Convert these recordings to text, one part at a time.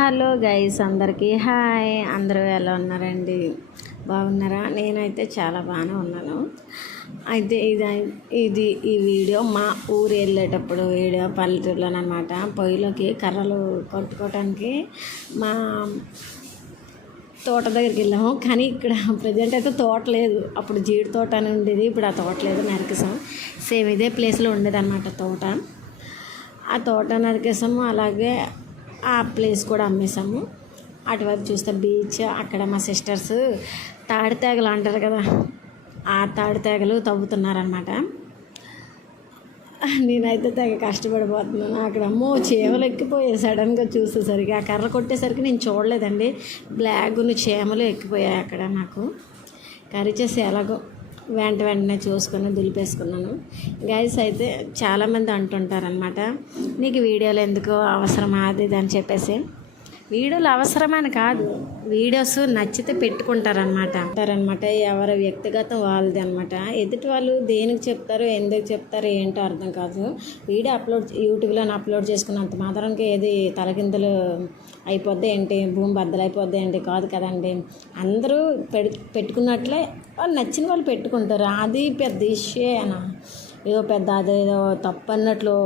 Hello guys, అందరికీ hi. అందరూ ఎలా ఉన్నారండి? బాగున్నారా? నేనైతే చాలా బాగానే ఉన్నాను. అయితే ఈ వీడియో మా ఊరు వెళ్ళేటప్పుడు వీడియో పల్లెటూరులోనమాట. పొయ్యిలోకి కర్రలు కొట్టుకోవటానికి మా తోట దగ్గరికి వెళ్ళాము. కానీ ఇక్కడ ప్రజెంట్ అయితే తోట లేదు. అప్పుడు జీడి తోట అని ఉండేది, ఇప్పుడు ఆ తోట లేదు, నరికేసాం. సేమ్ ఇదే ప్లేస్లో ఉండేదన్నమాట తోట. ఆ తోట నరికేసాము, అలాగే ఆ ప్లేస్ కూడా అమ్మేసాము. అటువైపు చూస్తే బీచ్. అక్కడ మా సిస్టర్స్ తాడితేగలు అంటారు కదా, ఆ తాడితేగలు తవ్వుతున్నారనమాట. నేనైతే తెగ కష్టపడిపోతున్నాను. అక్కడ చీమలు ఎక్కిపోయాయి. సడన్గా చూసేసరికి ఆ కర్ర కొట్టేసరికి నేను చూడలేదండి, బ్లాక్ను చీమలు ఎక్కిపోయాయి అక్కడ. నాకు కర్రీ చేసి ఎలాగో వెంటనే చూసుకొని దులిపేసుకున్నాను. గైస్ అయితే చాలామంది అంటుంటారనమాట, నీకు వీడియోలు ఎందుకు అవసరమా అది ఇది అని చెప్పేసి. వీడియోలు అవసరమని కాదు, వీడియోస్ నచ్చితే పెట్టుకుంటారనమాట. ఎవరి వ్యక్తిగతం వాళ్ళది అనమాట. ఎదుటి వాళ్ళు దేనికి చెప్తారో ఎందుకు చెప్తారో ఏంటో అర్థం కాదు. వీడియో యూట్యూబ్లో అప్లోడ్ చేసుకున్నంత మాత్రానికి ఏది తలకిందులు అయిపోద్ది ఏంటి, భూమి బద్దలైపోద్ది ఏంటి? కాదు కదండి. అందరూ పెట్టుకున్నట్లే వాళ్ళు నచ్చిన వాళ్ళు పెట్టుకుంటారు. అది పెద్ద ఇష్యూనా? ఏదో పెద్ద అదేదో తప్పు అన్నట్లు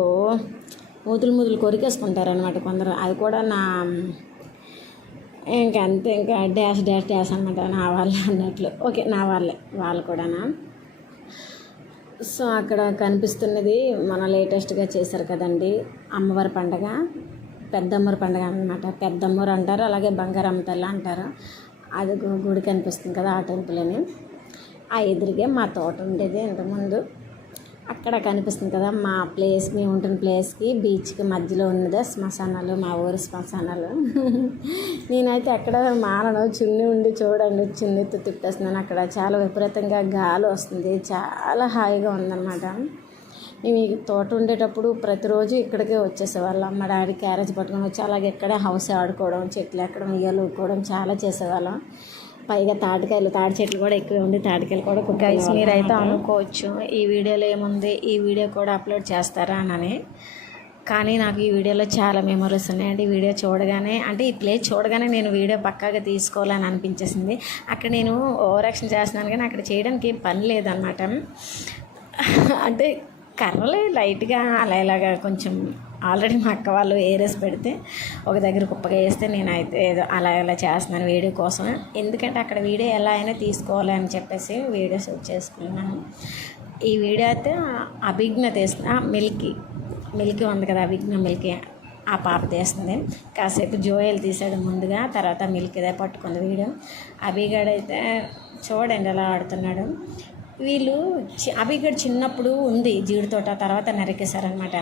మూతులు కొరికేసుకుంటారనమాట కొందరు. అది కూడా ఇంకంతే, ఇంకా డాష్ అనమాట, నా వాళ్ళే అన్నట్లు. ఓకే, నా వాళ్ళు కూడానా. సో అక్కడ కనిపిస్తున్నది మన లేటెస్ట్గా చేశారు కదండి అమ్మవారి పండగ, పెద్దమ్మవారి పండగ అనమాట. పెద్దమ్మవారు అంటారు, అలాగే బంగారమ్మ తల్లి అంటారు. అది గుడి కనిపిస్తుంది కదా, ఆ టెంపుల్ అని. ఆ ఎదురుగే మా తోట ఉండేది ఇంతకుముందు. అక్కడ కనిపిస్తుంది కదా మా ప్లేస్, మేము ఉంటున్న ప్లేస్కి బీచ్కి మధ్యలో ఉన్నదే శ్మశానాలు, మా ఊరి శ్మశానాలు. నేనైతే ఎక్కడ మానను, చున్నీ ఉండి చూడండి, చున్నీతో తిప్పేస్తున్నాను. అక్కడ చాలా విపరీతంగా గాలి వస్తుంది, చాలా హాయిగా ఉందన్నమాట. మేము ఈ తోట ఉండేటప్పుడు ప్రతిరోజు ఇక్కడికే వచ్చేసేవాళ్ళం. మా డాడీ క్యారేజ్ పట్టుకొని వచ్చి అలాగే ఇక్కడే హౌస్ ఆడుకోవడం, చెట్లు ఎక్కడం, ఉయ్యాలు ఊక్కోవడం చాలా చేసేవాళ్ళం. పైగా తాడి చెట్లు కూడా ఎక్కువ ఉంది, తాటికాయలు కూడా గైస్ మీరైతే అనుకోవచ్చు ఈ వీడియోలో ఏముంది, ఈ వీడియో కూడా అప్లోడ్ చేస్తారా అని. కానీ నాకు ఈ వీడియోలో చాలా మెమరీస్ ఉన్నాయండి. ఈ వీడియో చూడగానే, అంటే ఈ ప్లేస్ చూడగానే నేను వీడియో పక్కాగా తీసుకోవాలని అనిపించేసింది. అక్కడ నేను ఓవర్ యాక్షన్ చేస్తున్నాను, కానీ అక్కడ చేయడానికి ఏం పని లేదనమాట. అంటే కర్రలే లైట్గా అలా ఇలాగా కొంచెం ఆల్రెడీ మా అక్క వాళ్ళు ఏరేసి పెడితే ఒక దగ్గర కుప్పగా వేస్తే నేనైతే ఏదో అలా చేస్తున్నాను వీడియో కోసం. ఎందుకంటే అక్కడ వీడియో ఎలా అయినా తీసుకోవాలి అని చెప్పేసి వీడియో షూట్ చేసుకున్నాను. ఈ వీడియో అయితే అభిజ్ఞ తీస్తున్నా, మిల్కీ ఉంది కదా, అభిజ్ఞ మిల్కీ, ఆ పాప తీస్తుంది. కాసేపు జోయల్ తీసాడు ముందుగా, తర్వాత మిల్కీదే పట్టుకుంది వీడియో. అభిగాడైతే చూడండి ఎలా ఆడుతున్నాడు. వీళ్ళు అభిగడ్ చిన్నప్పుడు ఉంది జీడి తోట, తర్వాత నరికేశారనమాట.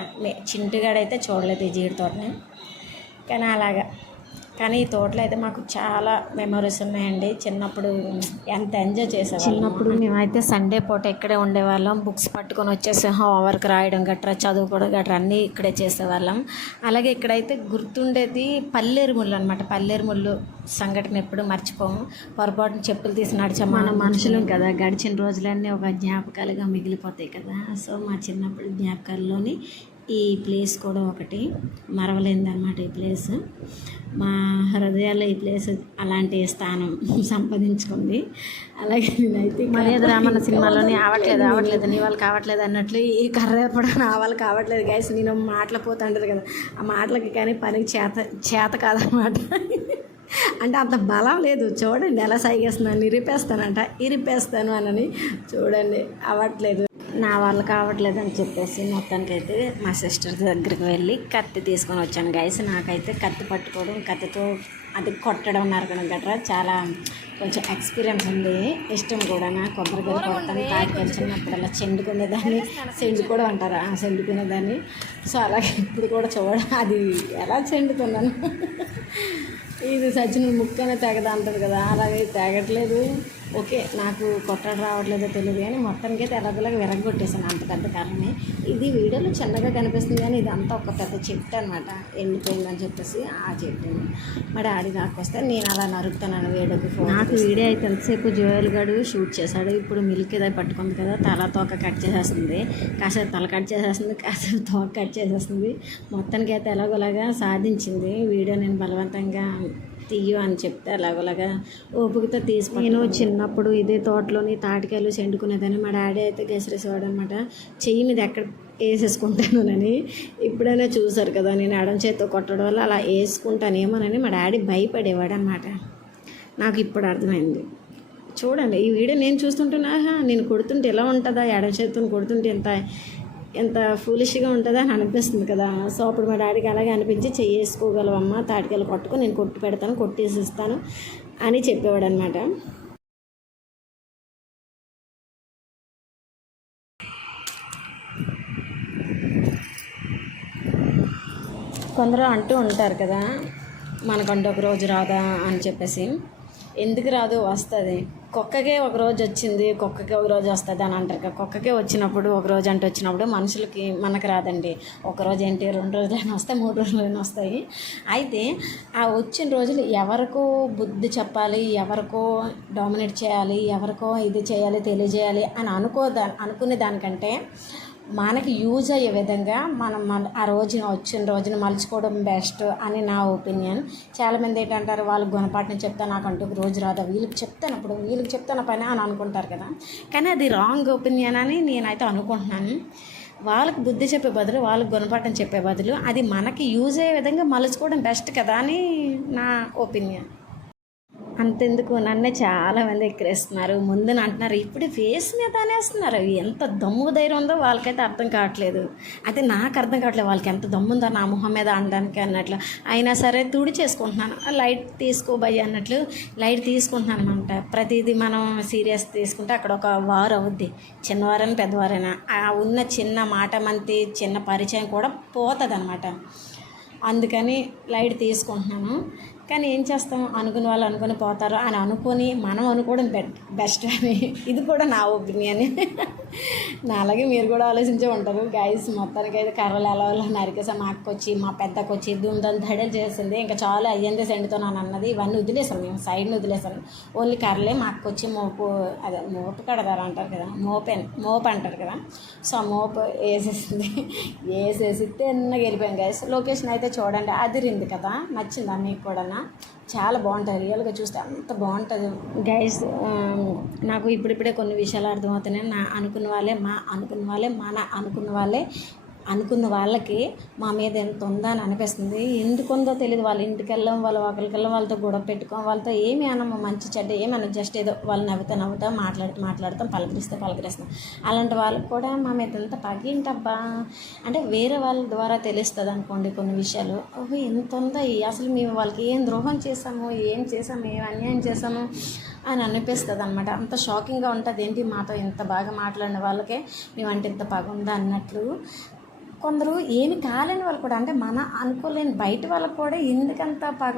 చింటుగాడైతే చూడలేదు ఈ జీడి తోటని. కానీ కానీ ఈ తోటలో అయితే మాకు చాలా మెమరీస్ ఉన్నాయండి. చిన్నప్పుడు ఎంత ఎంజాయ్ చేసేవాళ్ళం. చిన్నప్పుడు మేమైతే సండే పూట ఇక్కడే ఉండేవాళ్ళం. బుక్స్ పట్టుకొని వచ్చేసి హోంవర్క్ రాయడం గట్రా, చదువుకోవడం గట్రా అన్నీ ఇక్కడే చేసేవాళ్ళం. అలాగే ఇక్కడైతే గుర్తుండేది పల్లేరు ముళ్ళు అనమాట. పల్లేరు ముళ్ళు సంఘటన ఎప్పుడు మర్చిపోము. పొరపాటున చెప్పులు తీసి నడిచాము. మన మనుషులం కదా, గడిచిన రోజులన్నీ ఒక జ్ఞాపకాలుగా మిగిలిపోతాయి కదా. సో మా చిన్నప్పుడు జ్ఞాపకాల్లోని ఈ ప్లేస్ కూడా ఒకటి మరవలేదన్నమాట. ఈ ప్లేస్ మా హృదయాల్లో ఈ ప్లేస్ అలాంటి స్థానం సంపాదించుకుంది. అలాగే నేనైతే మర్యాద రామన్న సినిమాలోని ఆవట్లేదు నీ వాళ్ళు కావట్లేదు అన్నట్లు ఈ కర్ర కూడా నా వాళ్ళు కావట్లేదు గైస్. నేను మాటలు పోతుంటుంది కదా, ఆ మాటలకి కానీ పనికి చేత కాదనమాట. అంటే అంత బలం లేదు. చూడండి ఎలా సైగేస్తున్నాను, ఇరిపేస్తాను అని. చూడండి అవ్వట్లేదు, నా వాళ్ళు కావట్లేదు అని చెప్పేసి మొత్తానికైతే మా సిస్టర్ దగ్గరికి వెళ్ళి కత్తి తీసుకొని వచ్చాను గైస్. నాకైతే కత్తి పట్టుకోవడం, కత్తితో అది కొట్టడం, నరకడం గట్రా చాలా కొంచెం ఎక్స్పీరియన్స్ ఉంది, ఇష్టం కూడా. కొబ్బరికాయ కొడతాను, తాటికాయలు చిన్నప్పుడల్లా సెండు కూడా అంటారా, చెండుకునేదాన్ని. సో అలాగే ఇప్పుడు కూడా అది ఎలా చెండుతున్నాను. ఇది సచిన ముక్కనే తెగదా అంటారు కదా, అలాగే తెగట్లేదు. ఓకే, నాకు కొట్టడం రావట్లేదో తెలియదు కానీ మొత్తానికి అయితే ఎలాగోలాగా విరగొట్టేసాను అంత పెద్ద కర్రని. ఇది వీడియోలో చిన్నగా కనిపిస్తుంది కానీ ఇదంతా ఒక పెద్ద చెట్టు అనమాట, ఎండిపోయిందని చెప్పేసి ఆ చెట్టుని మా డాడీ దాకొస్తే నేను అలా నరుకుతాను వీడియోకి ఫోన్. నాకు వీడియో అయితే ఎంతసేపు జోయల్ గడు షూట్ చేశాడు. ఇప్పుడు మిల్క్ ఏదో పట్టుకుంది కదా, తల తోక కట్ చేసేస్తుంది, కాసేపు తల కట్ చేసేస్తుంది, కాసేపు తోక కట్ చేసేస్తుంది. మొత్తానికి అయితే ఎలాగోలాగా సాధించింది. వీడియో నేను బలవంతంగా తీయు అని చెప్తే అలాగలాగా ఓపికతో తీసి. నేను చిన్నప్పుడు ఇదే తోటలోని తాటికాయలు చెండుకునేదని మా డాడీ అయితే గెసరేసేవాడు అనమాట, చెయ్యి మీద ఎక్కడ వేసేసుకుంటానని. ఇప్పుడైనా చూసారు కదా నేను ఎడం చేత్తో కొట్టడం వల్ల అలా వేసుకుంటానేమోనని మా డాడీ భయపడేవాడు అనమాట. నాకు ఇప్పుడు అర్థమైంది. చూడండి ఈ వీడియో నేను చూస్తుంటున్నా, నేను కొడుతుంటే ఎలా ఉంటుందా, ఎడం చేత్తో కొడుతుంటే ఎంత ఫూలిష్గా ఉంటుందా అని అనిపిస్తుంది కదా. సో అప్పుడు మా డాడీకి అలాగే అనిపించి చేసుకోగలవమ్మా, తాటికాయలు కొట్టుకో, నేను కొట్టి పెడతాను, కొట్టేసి ఇస్తాను అని చెప్పేవాడు అనమాట. కొందరు అంటూ ఉంటారు కదా, మనకంటూ ఒక రోజు రాదా అని చెప్పేసి. ఎందుకు రాదు, వస్తుంది. కుక్కకే ఒక రోజు వచ్చింది, కుక్కకే ఒక రోజు వస్తుంది అని అంటారు కదా. కుక్కకే వచ్చినప్పుడు ఒక రోజు అంటే వచ్చినప్పుడు మనుషులకి మనకు రాదండి. ఒకరోజు ఏంటి, 2 రోజులైనా వస్తాయి, 3 రోజులైనా వస్తాయి. అయితే ఆ వచ్చిన రోజులు ఎవరికో బుద్ధి చెప్పాలి, ఎవరికో డామినేట్ చేయాలి, ఎవరికో ఇది చేయాలి, తెలియజేయాలి అని అనుకునే దానికంటే మనకి యూజ్ అయ్యే విధంగా మనం ఆ రోజున వచ్చిన రోజున మలుచుకోవడం బెస్ట్ అని నా ఒపీనియన్. చాలామంది ఏంటంటారు, వాళ్ళకి గుణపాఠం చెప్తా, నాకంటూ ఒక రోజు రాదా, వీళ్ళకి చెప్తాను పని అని అనుకుంటారు కదా. కానీ అది రాంగ్ ఒపీనియన్ అని నేనైతే అనుకుంటున్నాను. వాళ్ళకి బుద్ధి చెప్పే బదులు, వాళ్ళకి గుణపాఠం చెప్పే బదులు అది మనకి యూజ్ అయ్యే విధంగా మలుచుకోవడం బెస్ట్ కదా అని నా ఒపీనియన్. అంతెందుకు, నన్నే చాలామంది ఎక్కిరేస్తున్నారు. ముందున అంటున్నారు, ఇప్పుడు ఫేస్ మీద అనేస్తున్నారు. ఎంత దమ్ము ధైర్యం ఉందో వాళ్ళకైతే అర్థం కావట్లేదు. అయితే నాకు అర్థం కావట్లేదు వాళ్ళకి ఎంత దమ్ము ఉందో నా మొహం మీద అనడానికి అన్నట్లు. అయినా సరే తుడి చేసుకుంటున్నాను, లైట్ తీసుకోబోయి అన్నట్లు లైట్ తీసుకుంటున్నాను అనమాట. ప్రతిదీ మనం సీరియస్ తీసుకుంటే అక్కడ ఒక వారు అవుద్ది, చిన్నవారైనా పెద్దవారైనా. ఆ ఉన్న చిన్న మాట మంతి చిన్న పరిచయం కూడా పోతుంది అనమాట. అందుకని లైట్ తీసుకుంటున్నాను. కానీ ఏం చేస్తాం, అనుకుని వాళ్ళు అనుకుని పోతారు అని అనుకొని మనం అనుకోవడం బెస్ట్ అని ఇది కూడా నా ఒపీనియన్. నా అలాగే మీరు కూడా ఆలోచించే ఉంటారు గైస్. మొత్తానికి అయితే కర్రలు ఎలా నరికేసా, మా అక్క వచ్చి మా పెద్దకు వచ్చి దుమ్దాలు ధడలు చేసింది. ఇంకా చాలా అయ్యింది సెండుతో నన్ను అన్నది. ఇవన్నీ వదిలేసాను, మేము సైడ్ని వదిలేసాను. ఓన్లీ కర్రలే. మా అక్క వచ్చి మోపు కడతారు అంటారు కదా, మోపు అంటారు కదా. సో ఆ మోపు వేసేసి తిన్నగా వెళ్ళిపోయాం గైస్. లొకేషన్ అయితే చూడండి, అదిరింది కదా, నచ్చిందా మీకు కూడా? చాలా బాగుంటుంది, రియల్గా చూస్తే అంత బాగుంటుంది గైస్. నాకు ఇప్పుడిప్పుడే కొన్ని విషయాలు అర్థమవుతున్నాయి. అనుకున్న వాళ్ళకి మా మీద ఎంత ఉందా అని అనిపిస్తుంది. ఎందుకు ఉందో తెలియదు. వాళ్ళ ఇంటికి వెళ్ళాం, వాళ్ళతో గొడవ పెట్టుకోం, వాళ్ళతో ఏమి అనము, మంచి చెడ్డ ఏమన్నా, జస్ట్ ఏదో వాళ్ళు నవ్వుతా మాట్లాడతాం, పలకరిస్తాం. అలాంటి వాళ్ళకి కూడా మా మీద ఎంత పగేంటబ్బా అంటే వేరే వాళ్ళ ద్వారా తెలుస్తుంది అనుకోండి కొన్ని విషయాలు. ఓహో ఎంత ఉందా, అసలు మేము వాళ్ళకి ఏం ద్రోహం చేసాము, ఏం అన్యాయం చేసాము అని అనిపిస్తుంది అనమాట. అంత షాకింగ్గా ఉంటుంది. ఏంటి మాతో ఇంత బాగా మాట్లాడిన వాళ్ళకే మేమంటే ఇంత పగ ఉందా అన్నట్లు. కొందరు ఏమి కాలేని వాళ్ళు కూడా, అంటే మన అనుకోలేని బయట వాళ్ళకు కూడా ఎందుకంత పగ